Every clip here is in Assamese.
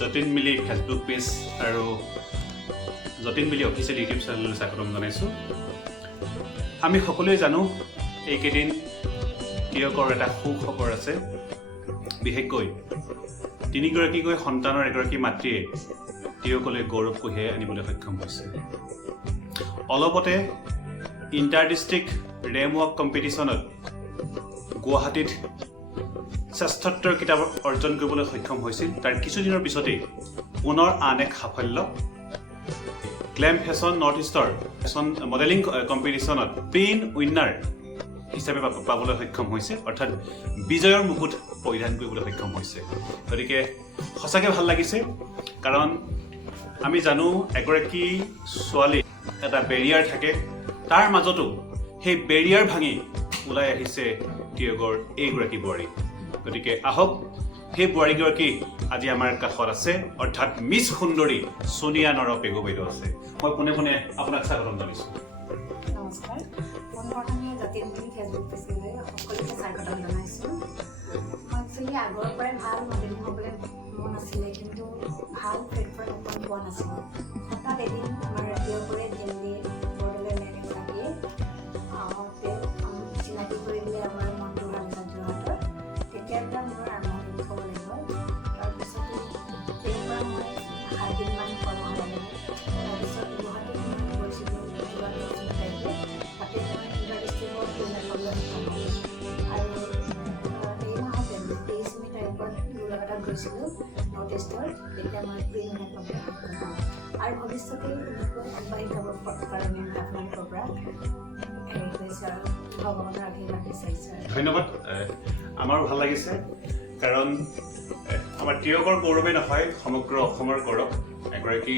যতীন মিলি ফেচবুক পেজ আৰু যতীন মিলি অফিচিয়েল ইউটিউব চেনেললৈ স্বাগতম জনাইছোঁ। আমি সকলোৱে জানো এইকেইদিন তিয়কৰ এটা সুখবৰ আছে। বিশেষকৈ তিনিগৰাকীকৈ সন্তানৰ এগৰাকী মাতৃয়ে তিয়কলৈ গৌৰৱ কঢ়িয়াই আনিবলৈ সক্ষম হৈছে। অলপতে ইণ্টাৰ ডিষ্ট্ৰিক্ট ৰেম ৱাক কম্পিটিশ্যনত গুৱাহাটীত শ্ৰেষ্ঠত্বৰ কিতাপ অৰ্জন কৰিবলৈ সক্ষম হৈছিল। তাৰ কিছুদিনৰ পিছতেই পুনৰ আন এক সাফল্য গ্লেম ফেশ্বন নৰ্থ ইষ্টৰ ফেশ্বন মডেলিং কম্পিটিশ্যনত প্ৰিন উইনাৰ হিচাপে পাবলৈ সক্ষম হৈছে, অৰ্থাৎ বিজয়ৰ মুকুট পৰিধান কৰিবলৈ সক্ষম হৈছে। গতিকে সঁচাকৈ ভাল লাগিছে, কাৰণ আমি জানো এগৰাকী ছোৱালী এটা বেৰিয়াৰ থাকে, তাৰ মাজতো সেই বেৰিয়াৰ ভাঙি ওলাই আহিছে তিয়কৰ এইগৰাকী বোৱাৰী। গতিকে আহক, সেই বোৱাৰীগৰাকী আজি আমাৰ কাষত আছে, অৰ্থাৎ মিছ সুন্দৰী সোনিয়া নৰ পেগু বাইদেউ আছে। মই পোনে পোনে আপোনাক স্বাগতম জনাইছোঁ। নমস্কাৰ, পোনপ্ৰথমে যতীন মিলি ফেচবুক পেজলৈ সকলোকে স্বাগতম জনাইছোঁ। মই একচুৱেলি আগৰ পৰাই ভাল মডেলিং হ'বলৈ মন আছিলে, কিন্তু ভাল প্লেটফৰ্ম এখন পোৱা নাছিলোঁ। হঠাৎ এদিন আমাৰ তিয়কৰে দিল্লী বৰদলৈ মেনেজাৰগৰাকীয়ে চিনাকি কৰি দিলে আমাৰ মনটো ভাল লাগিছে যোৰহাটত। তেতিয়াৰ পৰা মোৰ আৰম্ভণি হ'ব লাগিব। তাৰপিছতে তেওঁৰ পৰা মই 7 দিনমান কৰ্মশালা ল'লোঁ। তাৰপিছত গুৱাহাটীত মই গৈছিলোঁ, তাতে মই ইণ্টাৰ ডিষ্ট্ৰিক্টত ল'বলৈ সক্ষম হ'লোঁ। আৰু এই মাহতে 23 তাৰিখত গোলাঘাটত গৈছিলোঁ নৰ্থ ইষ্টৰ, তেতিয়া মই প্ৰিন উইনাৰ পাবলৈ সক্ষম হ'লোঁ। আৰু ভৱিষ্যতে এনেকৈ আগবাঢ়ি যাবৰ কাৰণে মই আপোনালোকৰ পৰা হেৰি কৰিছোঁ আৰু ভগৱানৰ আশীৰ্বাদ বিচাৰিছোঁ। ধন্যবাদ। আমাৰো ভাল লাগিছে, কাৰণ আমাৰ তিয়কৰ গৌৰৱে নহয়, সমগ্ৰ অসমৰ গৌৰৱ। এগৰাকী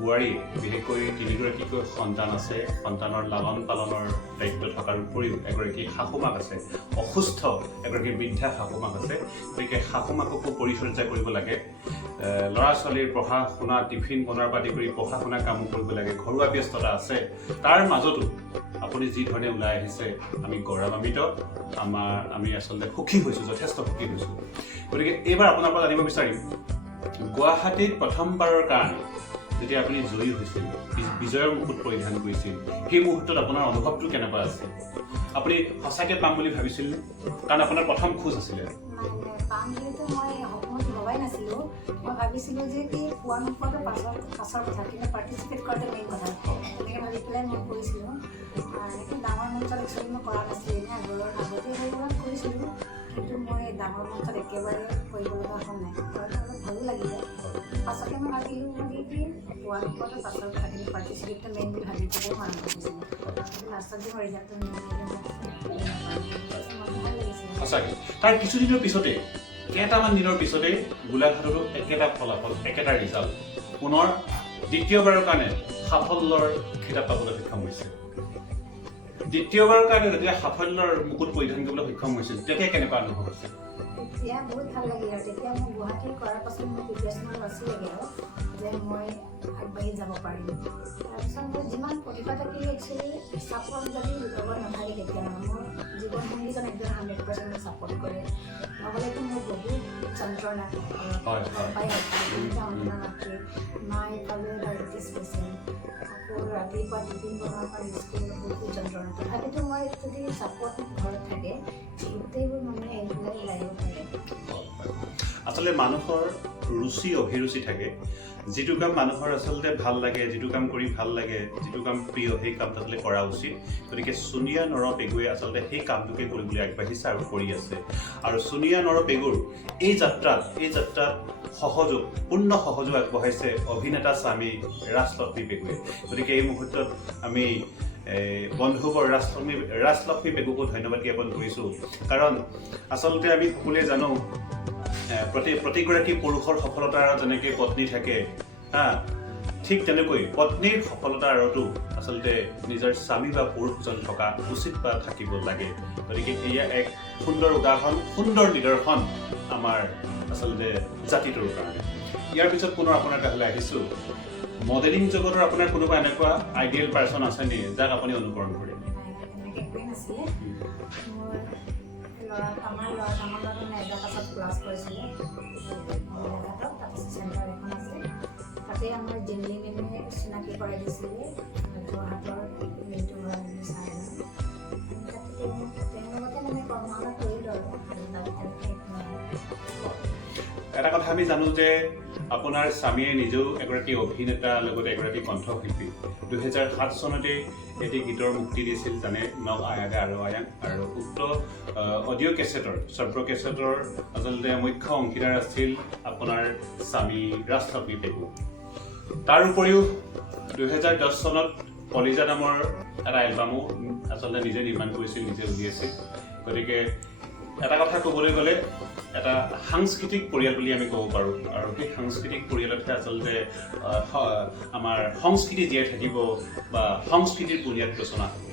বোৱাৰী, বিশেষকৈ 3গৰাকীকৈ সন্তান আছে, সন্তানৰ লালন পালনৰ দায়িত্ব থকাৰ উপৰিও এগৰাকী শাশুমাক আছে, অসুস্থ এগৰাকী বৃদ্ধা শাশুমাক আছে। গতিকে শাশুমাককো পৰিচৰ্যা কৰিব লাগে, ল'ৰা ছোৱালীৰ পঢ়া শুনা, টিফিন বনোৱাৰ পৰা আদি কৰি পঢ়া শুনা কামো কৰিব লাগে, ঘৰুৱা ব্যস্ততা আছে। তাৰ মাজতো আপুনি যি ধৰণে ওলাই আহিছে, আমি গৌৰৱান্বিত, আমি আচলতে সুখী হৈছোঁ, যথেষ্ট সুখী হৈছোঁ। গতিকে এইবাৰ আপোনাৰ পৰা জানিব বিচাৰিম, গুৱাহাটীত প্ৰথমবাৰৰ কাৰণে যেতিয়া আপুনি জয়ী হৈছিল, বিজয়ৰ মুকুট পৰিধান কৰিছিল, সেই মুহূৰ্তত আপোনাৰ অনুভৱটো কেনেকুৱা আছিল? আপুনি সঁচাকৈ পাম বুলি ভাবিছিল? কাৰণ আপোনাৰ প্ৰথম খোজ আছিলে। পাম বুলিতো মই সপোনটো ভবাই নাছিলোঁ। মই ভাবিছিলোঁ যে কি পোৱা নোপোৱাটো পাছৰ কথা, কিন্তু পাৰ্টিচিপেট কৰাটো মেইন কথা। তেনেকৈ ভাবি পেলাই মই কৰিছিলোঁ। এনেকৈ ডাঙৰ মঞ্চত একচুৱেলি মই কৰা নাছিলোঁ, আগতে সৰুবিলাক কৰিছিলোঁ, কিন্তু মই ডাঙৰ মঞ্চত একেবাৰে কৰিব লগা হোৱা নাই। অলপ ভালো লাগিলে। পাছতে মই ভাবিলোঁ যে কি পোৱা নোপোৱাটো পাছৰ কথা, কিন্তু পাৰ্টিচিপেটটো মেইন বুলি ভাবি পেলাই মই আৰম্ভ কৰিছিলোঁ। লাষ্টত যে মই ৰিজাল্টটো সঁচাকৈ তাৰ কিছুদিনৰ পিছতে, কেইটামান দিনৰ পিছতে গোলাঘাটতো একেটা ফলাফল, একেটা ৰিজাল্ট, পুনৰ দ্বিতীয়বাৰৰ কাৰণে সাফল্যৰ খিতাপ পাবলৈ সক্ষম হৈছে। দ্বিতীয়বাৰৰ কাৰণে যেতিয়া সাফল্যৰ মুকুট পৰিধান কৰিবলৈ সক্ষম হৈছিল, তেতিয়া কেনেকুৱা অনুভৱ হৈছিল? তেতিয়া বহুত ভাল লাগিল। আৰু তেতিয়া মই গুৱাহাটী কৰাৰ পাছত মোৰ প্ৰিপেৰেশ্যন আছিলেগৈ আৰু যে মই আগবাঢ়ি যাব পাৰিম। তাৰপিছত মোৰ যিমান প্ৰতিভা থাকিলে একচুৱেলি ছাপৰ্ট যদি লগত নাথাকে, তেতিয়া মোৰ জীৱনসংগীজন একদম 100% ছাপৰ্ট কৰে। নহ'লেতো মোৰ বহুত যন্ত্ৰণা পাই নাথাকে। মায়ে ইফালে ডায়েবেটিছ পেচেণ্ট, আকৌ ৰাতিপুৱা টিফিন বনোৱাৰ পৰা স্কুলত বহুত যন্ত্ৰণা। তথাপিতো মই যদি ছাপৰ্ট ঘৰত থাকে, গোটেইবোৰ মানুহে এইবিলাক ওলাই আহিব পাৰে। আচলতে মানুহৰ ৰুচি অভিৰুচি থাকে। যিটো কাম মানুহৰ আচলতে ভাল লাগে, যিটো কাম কৰি ভাল লাগে, যিটো কাম প্ৰিয়, সেই কামটো আচলতে কৰা উচিত। গতিকে সোনিয়া নৰ পেগুৱে আচলতে সেই কামটোকে কৰিবলৈ আগবাঢ়িছে আৰু কৰি আছে। আৰু সোনিয়া নৰ পেগুৰ এই যাত্ৰাত পূৰ্ণ সহযোগ আগবঢ়াইছে অভিনেতা স্বামী ৰাজলক্ষ্মী পেগুৱে। গতিকে এই মুহূৰ্তত আমি বন্ধুবৰ ৰাজলক্ষ্মী পেগুকো ধন্যবাদ জ্ঞাপন কৰিছোঁ। কাৰণ আচলতে আমি সকলোৱে জানো, প্ৰতিগৰাকী পুৰুষৰ সফলতাৰ যেনেকৈ পত্নী থাকে, ঠিক তেনেকৈ পত্নীৰ সফলতাৰ আঁৰতো আচলতে নিজৰ স্বামী বা পুৰুষজন থকা উচিত বা থাকিব লাগে। গতিকে এয়া এক সুন্দৰ উদাহৰণ, সুন্দৰ নিদৰ্শন আমাৰ আচলতে জাতিটোৰ কাৰণে। ইয়াৰ পিছত পুনৰ আপোনাৰ কাষলৈ আহিছোঁ। মডেলিং জগতৰ আপোনাৰ কোনোবা এনেকুৱা আইডিয়েল পাৰ্চন আছে নেকি যাক আপুনি অনুকৰণ কৰে? এনেকৈ একোৱেই নাছিলে। মোৰ আমাৰ ল'ৰাটো এজাকাছত ক্লাছ কৰিছিলে গোলাঘাটত, তাতে চেণ্টাৰ এখন আছে, তাতে আমাৰ জেনেলি মেমে চিনাকি কৰাই দিছিলে যোৰহাটৰ মিণ্টু চাৰ তেওঁৰ লগতে মানে কৰ্মশালা কৰিলোঁ আৰু তেনেকৈ এটা কথা আমি জানো যে আপোনাৰ স্বামীয়ে নিজেও এগৰাকী অভিনেতা লগতে এগৰাকী কণ্ঠশিল্পী 2007 চনতে এটি গীতৰ মুক্তি দিছিল জানে নগ আয়াগা আৰু আয়াং আৰু উক্ত অডিঅ' কেছেটৰ শ্ৰব্য কেছেটৰ আচলতে মুখ্য অংশীদাৰ আছিল আপোনাৰ স্বামী ৰাজ ঠাকুৰী পেগু। তাৰ উপৰিও 2010 চনত কলিজা নামৰ এটা এলবামো আচলতে নিজে নিৰ্মাণ কৰিছিল, নিজে উলিয়াইছিল। গতিকে এটা কথা ক'বলৈ গ'লে এটা সাংস্কৃতিক পৰিয়াল বুলি আমি ক'ব পাৰোঁ আৰু সেই সাংস্কৃতিক পৰিয়ালতহে আচলতে আমাৰ সংস্কৃতি জীয়াই থাকিব বা সংস্কৃতিৰ বুনিয়াদ ৰচনা হ'ব।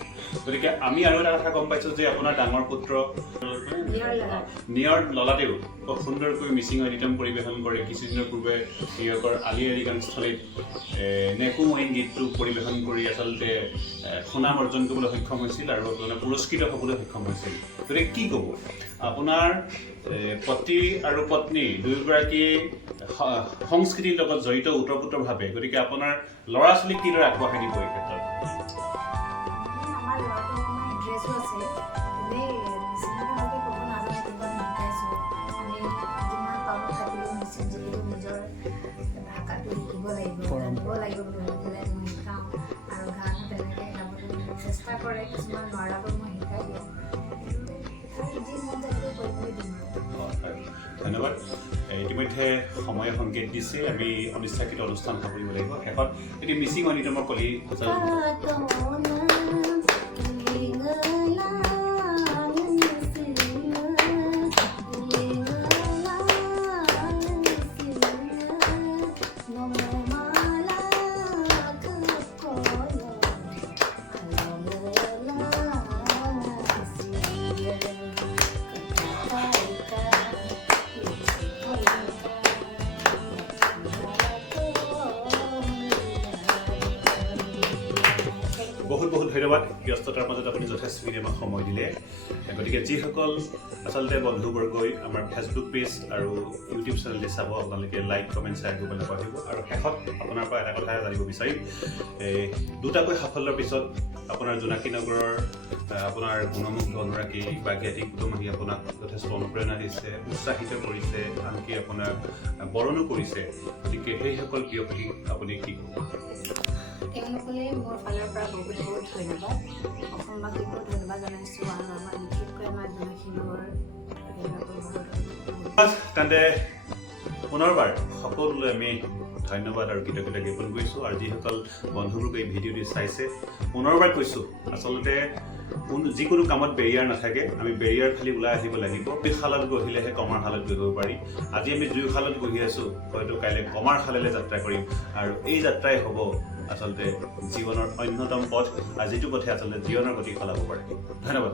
গতিকে আমি আৰু এটা কথা গম পাইছোঁ যে আপোনাৰ ডাঙৰ পুত্ৰ নিয়ৰ ললাদেও খুব সুন্দৰকৈ মিচিং ঐনিতম পৰিৱেশন কৰে। কিছুদিনৰ পূৰ্বে নিউয়ৰ্কৰ আলি আলি গানস্থলীত নেকু মইন গীতটো পৰিৱেশন কৰি আচলতে সুনাম অৰ্জন কৰিবলৈ সক্ষম হৈছিল আৰু আপোনাৰ পুৰস্কৃত হ'বলৈ সক্ষম হৈছিল। গতিকে কি ক'ব আপোনাৰ পতি আৰু পত্নী দুয়োগৰাকী সংস্কৃতিৰ লগত জড়িত ওতঃপ্ৰোতভাৱে, গতিকে আপোনাৰ ল'ৰা ছোৱালীক কিদৰে আগবঢ়াই নিব এই ক্ষেত্ৰত? আমাৰ ল'ৰাটো অকণমান ইণ্টাৰেষ্টো আছে, এনেই মিচিঙৰ ভালকৈ ক'ব নাজানে, কিন্তু আমি শিকাইছোঁ। আমি যিমান পাৰোঁ থাকিলেও মিচিং যিহেতু নিজৰ ভাষাটো শিকিব লাগিব, জানিব লাগিব বুলি ভাবি পেলাই মই শিকাওঁ আৰু গানো তেনেকৈ গাবলৈ চেষ্টা কৰে। কিছুমান নোৱাৰাবোৰ মই শিকাই দিওঁ, যি মন যায় সেইটো কৰিবলৈ দিম আৰু। ধন্যবাদ। ইতিমধ্যে সময় সংকেত দিছে, আমি অনিচ্ছাকৃত অনুষ্ঠান সামৰিব লাগিব। শেষত এটি মিচিং ঐনিতমৰ কলি বহুত বহুত ধন্যবাদ। ব্যস্ততাৰ মাজত আপুনি যথেষ্টখিনি আমাক সময় দিলে। গতিকে যিসকল আচলতে বন্ধুবৰ্গই আমাৰ ফেচবুক পেজ আৰু ইউটিউব চেনেলটি চাব, আপোনালোকে লাইক কমেণ্ট শ্বেয়াৰ কৰিব নাপাহৰিব। আৰু শেষত আপোনাৰ পৰা এটা কথা জানিব বিচাৰিম, দুটাকৈ সাফল্যৰ পিছত আপোনাৰ জোনাকী নগৰৰ আপোনাৰ গুণমুগ্ধ অনুৰাগী বা জ্ঞাতি কুটুম আহি আপোনাক যথেষ্ট অনুপ্ৰেৰণা দিছে, উৎসাহিত কৰিছে, আনকি আপোনাক বৰণো কৰিছে। গতিকে সেইসকল ব্যক্তিক আপুনি কি ক'ব? তেওঁলোকলে মোৰ ফালৰ পৰা বহুত বহুত ধন্যবাদ, অসমবাসীকো ধন্যবাদ জনাইছোঁ আৰু আমাৰ বিশেষকৈ আমাৰ জোনাকী নগৰ তেন্তে পুনৰবাৰ সকলোলৈ আমি ধন্যবাদ আৰু কৃতজ্ঞতা জ্ঞাপন কৰিছোঁ। আৰু যিসকল বন্ধুবৰ্গ এই ভিডিঅ'টি চাইছে, পুনৰবাৰ কৈছোঁ আচলতে যিকোনো কামত বেৰিয়াৰ নাথাকে, আমি বেৰিয়াৰ খালি ওলাই আহিব লাগিব। জুইশালত গঢ়িলেহে কমাৰ শালত গঢ়িব পাৰি। আজি আমি জুইশালত গঢ়ি আছোঁ, হয়তো কাইলৈ কমাৰ শাললৈ যাত্ৰা কৰিম আৰু এই যাত্ৰাই হ'ব আচলতে জীৱনৰ অন্যতম পথ, আৰু যিটো পথে আচলতে জীৱনৰ গতি সলাব পাৰে। ধন্যবাদ।